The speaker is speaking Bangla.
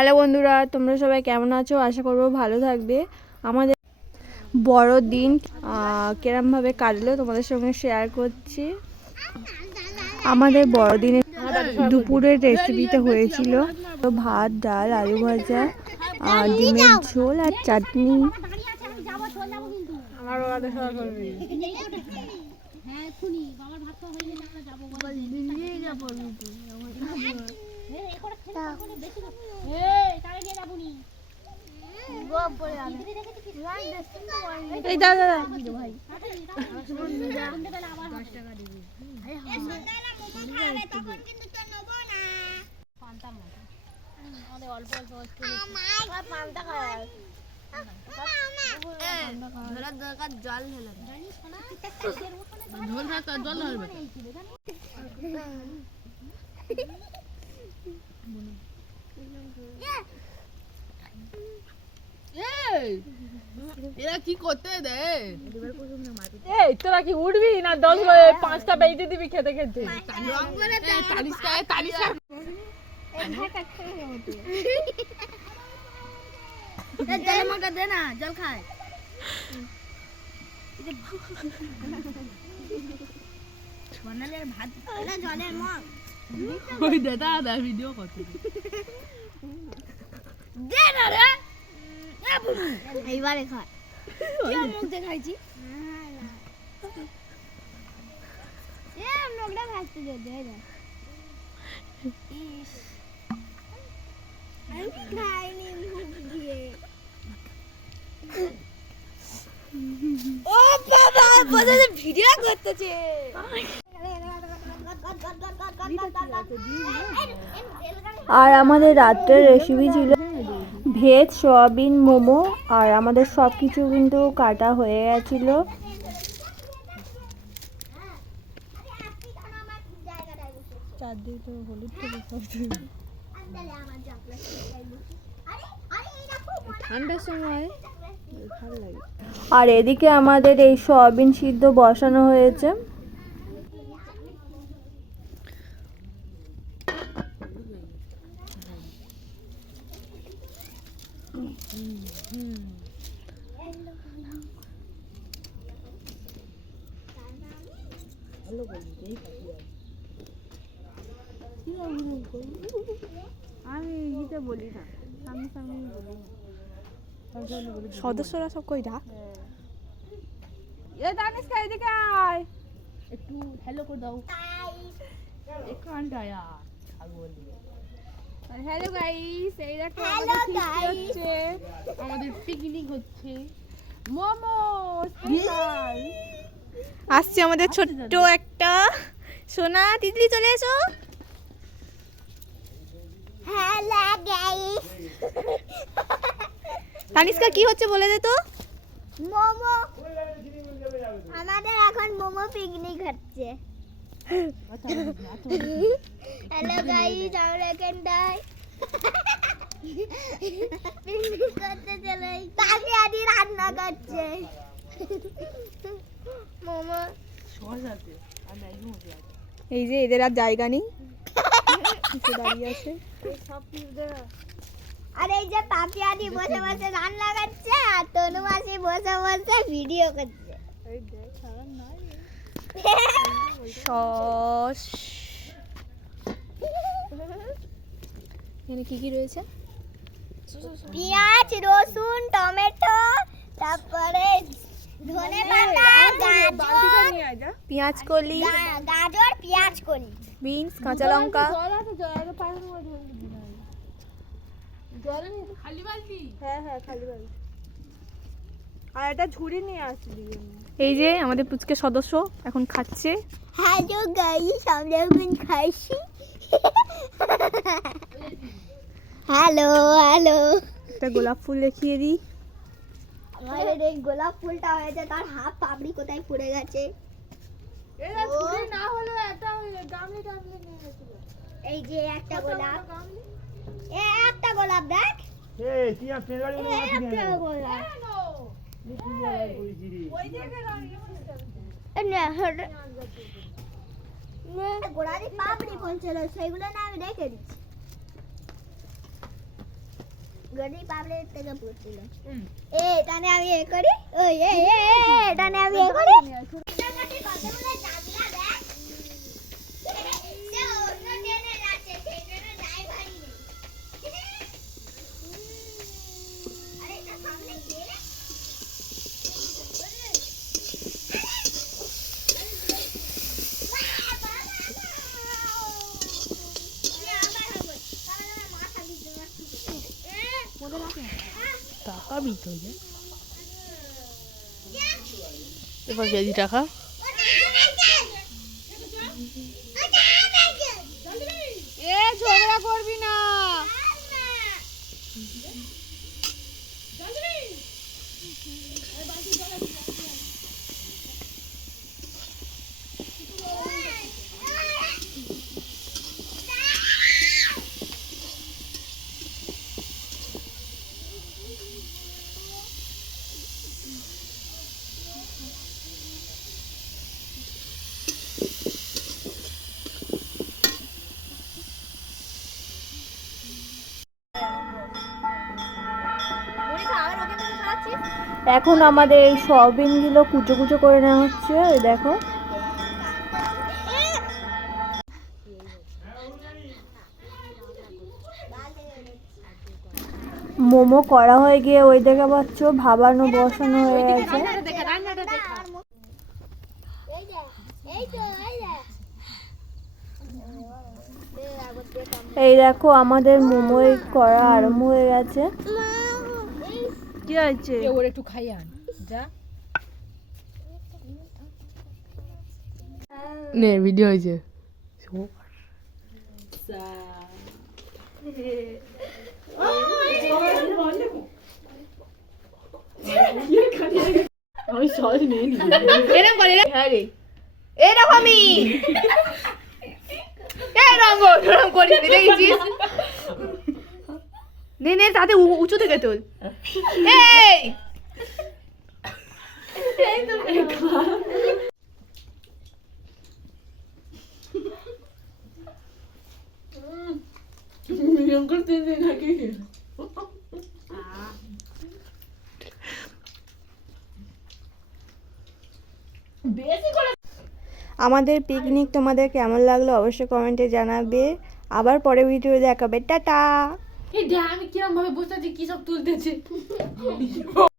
হ্যালো বন্ধুরা, তোমরা সবাই কেমন আছো? আশা করবো ভালো থাকবে। আমাদের বড়দিন কিরমভাবে কাটলো তোমাদের সঙ্গে শেয়ার করছি। আমাদের বড়দিনের দুপুরের রেসিপিটা হয়েছিল ভাত, ডাল, আলু ভাজা, ডিমের ঝোল আর চাটনি। এই দাদা ভাই জল এরা কি করতে দে? এই তোরা কি উঠবি না 5টা বেজে দিবি খেতে খেতে? দে না, জল খায়। ভাত জলের মগ ওই দাদা ভিডিও করতে দে না রে। এইবারে খায় মুখ দেখাইছি মুখটা ভাজতে দে না। আমি খাইনি মুখ দিয়ে। ও বাবা বলে ভিডিও করতেছে। আর আমাদের রাত্রের রেসিপি ছিল ভেজ সয়াবিন মোমো। আর আমাদের সব কিছু কিন্তু কাটা হয়ে গেছিলো। ঠান্ডার সময় ভালো লাগে। আর এদিকে আমাদের এই সয়াবিন সিদ্ধ বসানো হয়েছে। আমি এটা বলি না, সামনে সামনে বলি না। সদস্যরা সব কই ডাক। দানিশকা এদিকে আয়, একটু হ্যালো করে দাও। এখানটায় হ্যালো গাইস, এই দেখো আমাদের পিকনিক হচ্ছে। মোমো আসছে আমাদের ছোট্ট একটা সোনা তিতলি, চলে এসো। হ্যালো গাইস, তানিষ্কা কি হচ্ছে বলে দে তো। মোমো, আমাদের এখন মোমো পিকনিক হচ্ছে। হ্যালো গাইস, আমরা এখানটায় পিকনিক করতে চলে। কাকি আদি রান্না করছে মোমো। এই যে এদের আর জায়গা নেই, দাঁড়িয়ে আছে। আর এই যে পাপি আদি বসে বসে রান্না করছে, আর তনু মাসি বসে বসে ভিডিও করছে। সস এখানে কি কি রয়েছে? পেঁয়াজ, রসুন, টমেটো, তারপরে ধনেপাতা, গাজর, পেঁয়াজ কলি, গাজর, পেঁয়াজ কলি, বিনস, কাঁচা লঙ্কা। খালি বালতি। হ্যাঁ খালি বালতি। আর একটা ঝুড়ি নিয়ে আসবি। এই যে আমাদের পুচকে সদস্য এখন খাচ্ছে। হ্যালো গাইস, আমরা এখন খাইছি। হ্যালো হ্যালো, একটা গোলাপ ফুল দেখিয়ে দিই। আমাদের এই গোলাপ ফুলটা হয়েছে, তার হাফ পাপড়ি কোথায় পড়ে গেছে। এরা ঝুড়ি না হলে একটা গামলি টামলি নিয়ে গেছিল। এই যে একটা গোলাপ, একটা গোলাপ দেখ। এই তুই আর ফের গাড়ি একটা গোলাপ গোড়ালি পাপড়ি বলছিল, সেগুলো না আমি রেখে দিচ্ছি। গদি পাবলিক থেকে পড়ছিল এটানে আমি এ করি ওই এটানে আমি এ করি কতগুলো চাবলা দেখ সে অন্য ট্রেনে যাচ্ছে সেই ট্রেনে ড্রাইভারই নেই আরে এটা সামনে গিয়ে টাকা বিত হয়ে যায় এবার কেজি টাকা এ ঝগড়া করবি না এখন আমাদের এই সয়াবিনগুলো কুচো কুচো করে নেওয়া হচ্ছে এই দেখো মোমো করা হয়ে গিয়ে ওই দেখে পাচ্ছ ভাবানো বসানো হয়ে গেছে এই দেখো আমাদের মোমো করা আরম্ভ হয়ে গেছে কি হয়েছে ওর একটু খাইয়ে আন যা নে ভিডিও হয়েছে আমি সহজ নিয়ে নি এরকম করে হ্যাঁ রে এরকমই এরকম করিস দেখেছিস নে নে তাতে উঁচু থেকে তোল এই আমাদের পিকনিক তোমাদের কেমন লাগলো অবশ্যই কমেন্টে জানাবে আবার পরে ভিডিও দেখাবে টাটা এই দেখ আমি কিরম ভাবে বসে আছি কি সব তুলতেছে